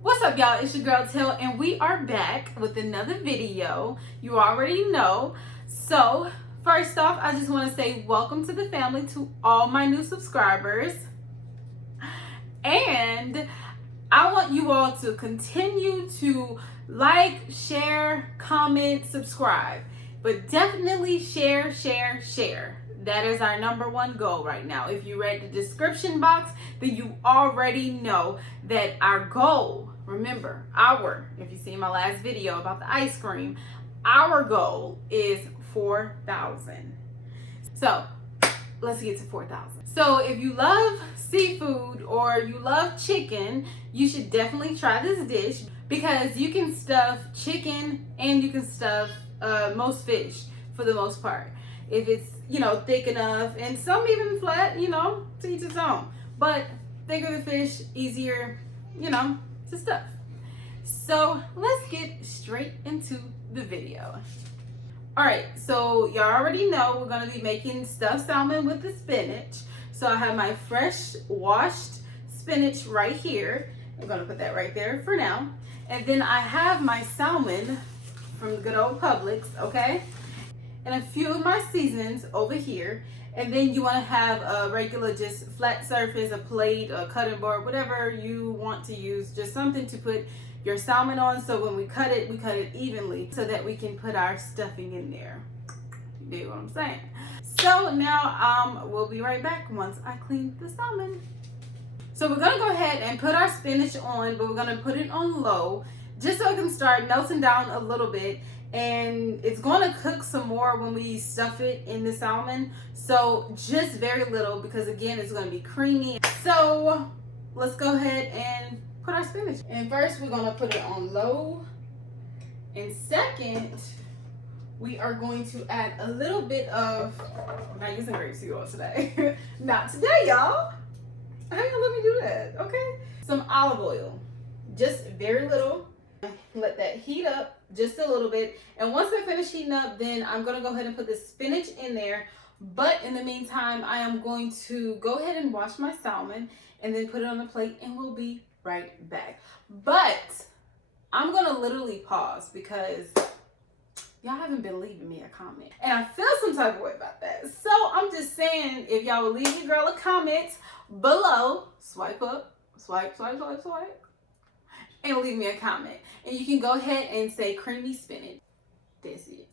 What's up, y'all? It's your girl Tel, and we are back with another video. You already know. So first off, I just want to say welcome to the family, to all my new subscribers, and I want you all to continue to like, share, comment, subscribe, but definitely share. That is our number one goal right now. If you read the description box, then you already know that our goal, remember, if you see my last video about the ice cream, our goal is 4,000. So let's get to 4,000. So if you love seafood or you love chicken, you should definitely try this dish because you can stuff chicken and you can stuff most fish for the most part. If it's, thick enough, and some even flat, to each his own. But thicker the fish, easier, to stuff. So let's get straight into the video. All right, so y'all already know we're gonna be making stuffed salmon with the spinach. So I have my fresh washed spinach right here. I'm gonna put that right there for now. And then I have my salmon from the good old Publix, okay? And a few of my seasonings over here. And then you want to have a regular just flat surface, a plate, a cutting board, whatever you want to use, just something to put your salmon on, so when we cut it evenly so that we can put our stuffing in there. You know what I'm saying? So now we'll be right back once I clean the salmon. So we're gonna go ahead and put our spinach on, but we're gonna put it on low just so it can start melting down a little bit. And it's going to cook some more when we stuff it in the salmon, so just very little, because again it's going to be creamy. So let's go ahead and put our spinach. And first we're going to put it on low, and second we are going to add a little bit of, I'm not using grapeseed oil today. Not today, y'all. How y'all let me do that? Okay, some olive oil, just very little. Let that heat up just a little bit, and once I finish heating up, then I'm going to go ahead and put the spinach in there. But in the meantime, I am going to go ahead and wash my salmon and then put it on the plate, and we'll be right back. But I'm going to literally pause because y'all haven't been leaving me a comment, and I feel some type of way about that. So I'm just saying, if y'all will leave your girl a comment below, swipe up, swipe, and leave me a comment. And you can go ahead and say creamy spinach. That's it.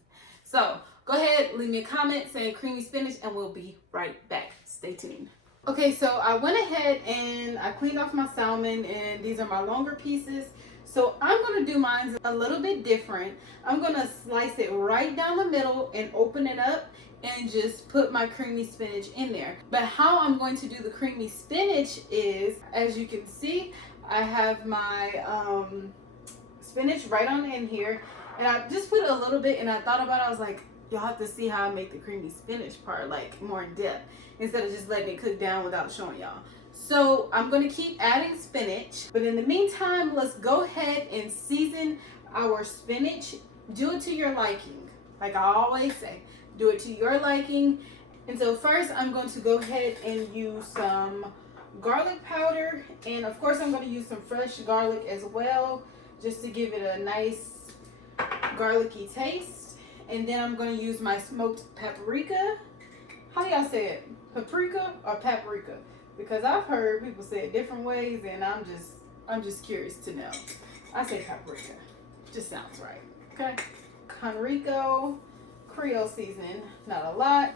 So go ahead, leave me a comment saying creamy spinach, and we'll be right back. Stay tuned. Okay, so I went ahead and I cleaned off my salmon, and these are my longer pieces. So I'm going to do mine a little bit different. I'm going to slice it right down the middle and open it up and just put my creamy spinach in there. But how I'm going to do the creamy spinach is, as you can see, I have my spinach right on in here, and I just put a little bit, and I thought about it. I was like, y'all have to see how I make the creamy spinach part like more in depth instead of just letting it cook down without showing y'all. So I'm going to keep adding spinach, but in the meantime, let's go ahead and season our spinach. Do it to your liking. Like I always say, do it to your liking. And so first I'm going to go ahead and use some garlic powder, and of course I'm going to use some fresh garlic as well, just to give it a nice garlicky taste. And then I'm going to use my smoked paprika. How do y'all say it? Paprika or paprika? Because I've heard people say it different ways, and I'm just curious to know. I say paprika. Just sounds right. Okay. Conrico Creole seasoning, not a lot.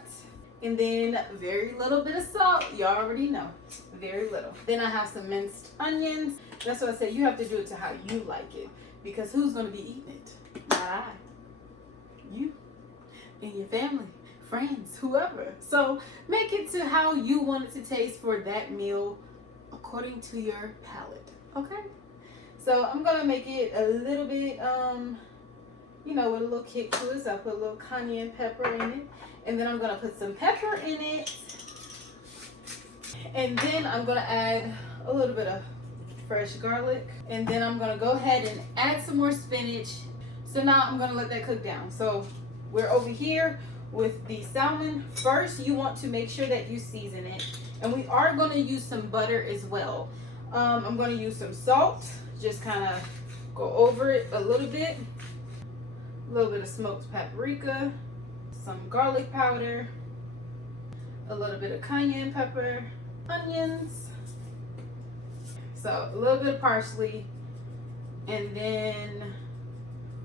And then very little bit of salt. Y'all already know, very little. Then I have some minced onions. That's what I said, you have to do it to how you like it, because who's going to be eating it? Not I. You and your family, friends, whoever. So make it to how you want it to taste for that meal, according to your palate. Okay. So I'm going to make it a little bit with a little kick to it. So I put a little cayenne pepper in it. And then I'm going to put some pepper in it. And then I'm going to add a little bit of fresh garlic. And then I'm going to go ahead and add some more spinach. So now I'm going to let that cook down. So we're over here with the salmon. First, you want to make sure that you season it. And we are going to use some butter as well. I'm going to use some salt, just kind of go over it a little bit of smoked paprika, some garlic powder, a little bit of cayenne pepper, onions, so a little bit of parsley, and then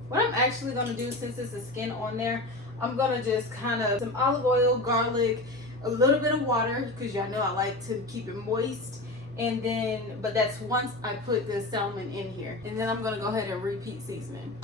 what I'm actually going to do, since it's a skin on there, I'm going to just kind of some olive oil, garlic, a little bit of water, because y'all know I like to keep it moist. And then, but that's once I put the salmon in here. And then I'm going to go ahead and repeat seasoning.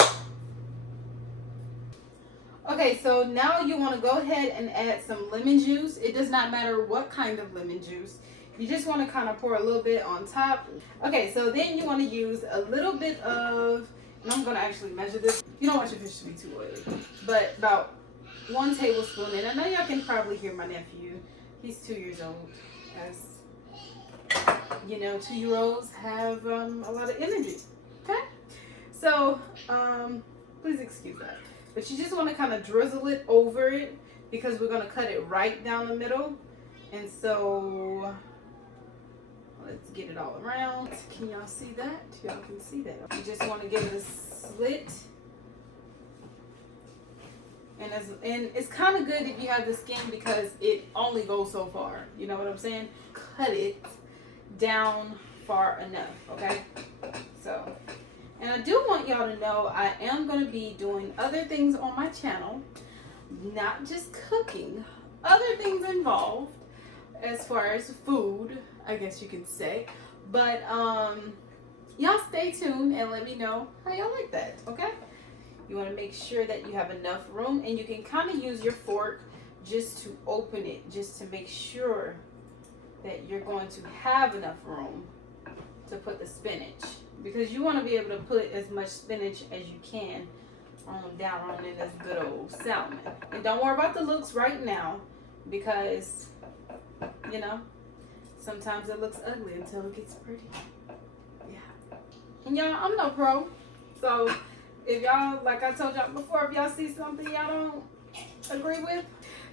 Okay, so now you want to go ahead and add some lemon juice. It does not matter what kind of lemon juice. You just want to kind of pour a little bit on top. Okay, so then you want to use a little bit of, and I'm going to actually measure this. You don't want your fish to be too oily, but about 1 tablespoon. And I know y'all can probably hear my nephew. He's 2 years old. As you know, 2-year-olds have a lot of energy. Okay, so please excuse that. But you just want to kind of drizzle it over it, because we're going to cut it right down the middle. And so let's get it all around. Can y'all see that? Y'all can see that. You just want to give it a slit. And it's kind of good if you have the skin, because it only goes so far. You know what I'm saying? Cut it down far enough, okay? So, and I do want y'all to know I am going to be doing other things on my channel, not just cooking, other things involved as far as food, I guess you could say. But y'all stay tuned and let me know how y'all like that, okay? You want to make sure that you have enough room, and you can kind of use your fork just to open it, just to make sure that you're going to have enough room to put the spinach, because you want to be able to put as much spinach as you can down on in this good old salmon. And don't worry about the looks right now, because you know, sometimes it looks ugly until it gets pretty. Yeah. And y'all, I'm no pro, so if y'all, like I told y'all before, if y'all see something y'all don't agree with,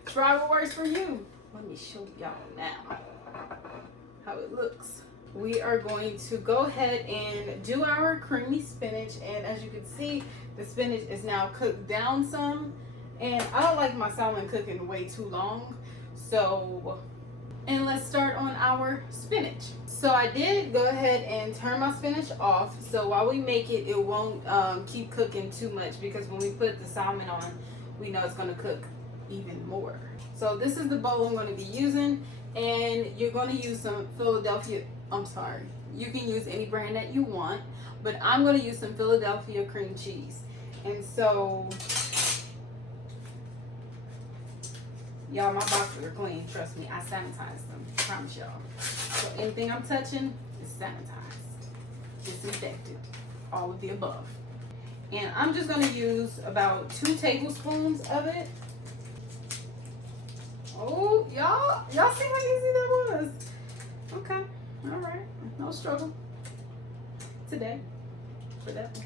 try what works for you. Let me show y'all now how it looks. We are going to go ahead and do our creamy spinach, and as you can see, the spinach is now cooked down some, and I don't like my salmon cooking way too long. So, and let's start on our spinach. So I did go ahead and turn my spinach off, so while we make it, it won't keep cooking too much, because when we put the salmon on, we know it's going to cook even more. So this is the bowl I'm going to be using, and you're going to use some Philadelphia, you can use any brand that you want, but I'm going to use some Philadelphia cream cheese. And so y'all, my boxes are clean, trust me, I sanitize them, I promise y'all. So anything I'm touching is sanitized, disinfected, all of the above. And I'm just going to use about 2 tablespoons of it. Oh, y'all see how easy that was? Okay, all right, no struggle today for that one.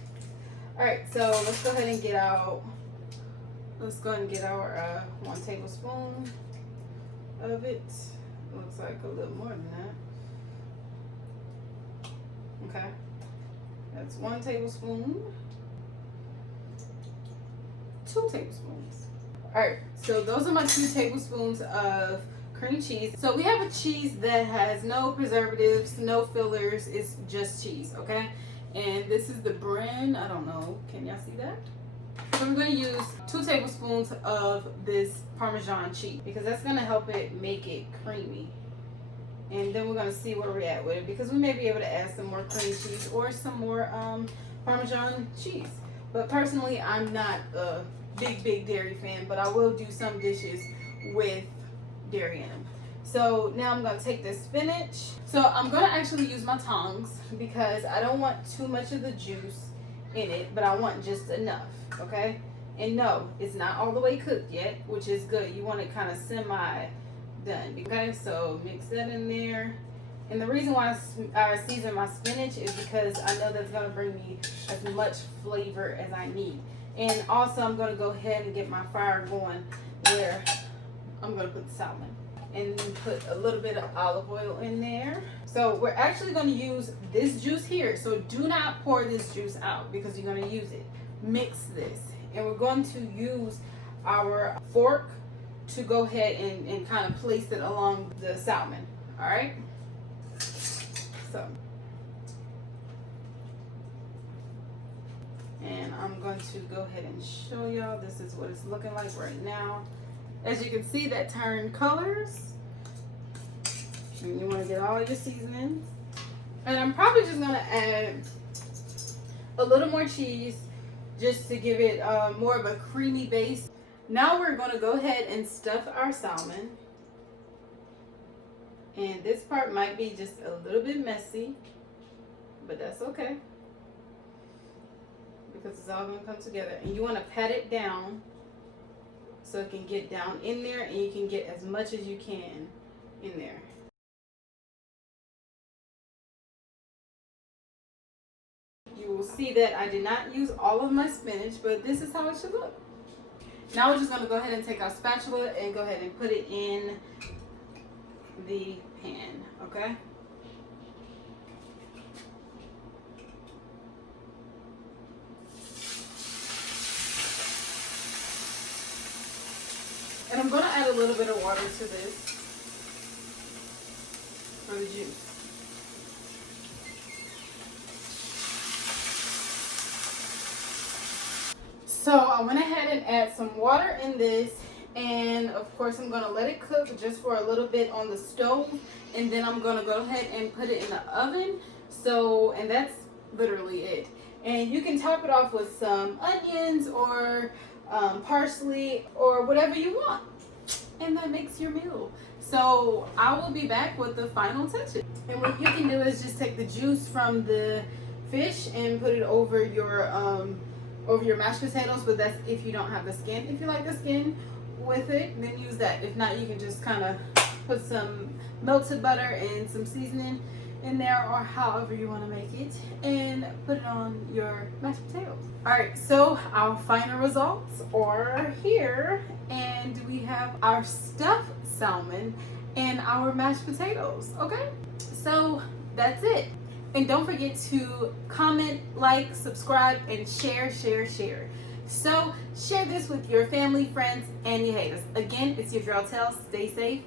All right, so let's go ahead and get out. Let's go ahead and get our 1 tablespoon of it. Looks like a little more than that. Okay, that's 1 tablespoon. 2 tablespoons. All right, so those are my 2 tablespoons of cream cheese. So we have a cheese that has no preservatives, no fillers. It's just cheese, okay? And this is the brand, I don't know, can y'all see that? So I'm going to use 2 tablespoons of this Parmesan cheese, because that's going to help it make it creamy. And then we're going to see where we're at with it, because we may be able to add some more cream cheese or some more Parmesan cheese. But personally, I'm not a big dairy fan, but I will do some dishes with dairy in them. So now I'm going to take this spinach. So I'm going to actually use my tongs, because I don't want too much of the juice in it, but I want just enough, okay? And no, it's not all the way cooked yet, which is good. You want it kind of semi done, okay? So mix that in there. And the reason why I season my spinach is because I know that's going to bring me as much flavor as I need. And also I'm going to go ahead and get my fire going, where I'm going to put the salmon. And put a little bit of olive oil in there. So we're actually going to use this juice here. So do not pour this juice out because you're going to use it. Mix this. And we're going to use our fork to go ahead and kind of place it along the salmon. All right. So. And I'm going to go ahead and show y'all. This is what it's looking like right now. As you can see, that turned colors. And you want to get all your seasonings. And I'm probably just going to add a little more cheese just to give it more of a creamy base. Now we're going to go ahead and stuff our salmon. And this part might be just a little bit messy, but that's okay, because it's all going to come together. And you want to pat it down so it can get down in there, and you can get as much as you can in there. You will see that I did not use all of my spinach, but this is how it should look. Now we're just going to go ahead and take our spatula and go ahead and put it in the pan, okay? And I'm going to add a little bit of water to this for the juice. So I went ahead and add some water in this, and of course I'm going to let it cook just for a little bit on the stove, and then I'm going to go ahead and put it in the oven. So, and that's literally it. And you can top it off with some onions or parsley or whatever you want, and that makes your meal. So I will be back with the final touches. And what you can do is just take the juice from the fish and put it over your mashed potatoes, but that's if you don't have the skin. If you like the skin with it, then use that. If not, you can just kind of put some melted butter and some seasoning in there, or however you want to make it, and put it on your mashed potatoes. All right, so our final results are here, and we have our stuffed salmon and our mashed potatoes. Okay, so that's it. And don't forget to comment, like, subscribe, and share. So share this with your family, friends, and your haters. Again, it's your girl Tell. Stay safe.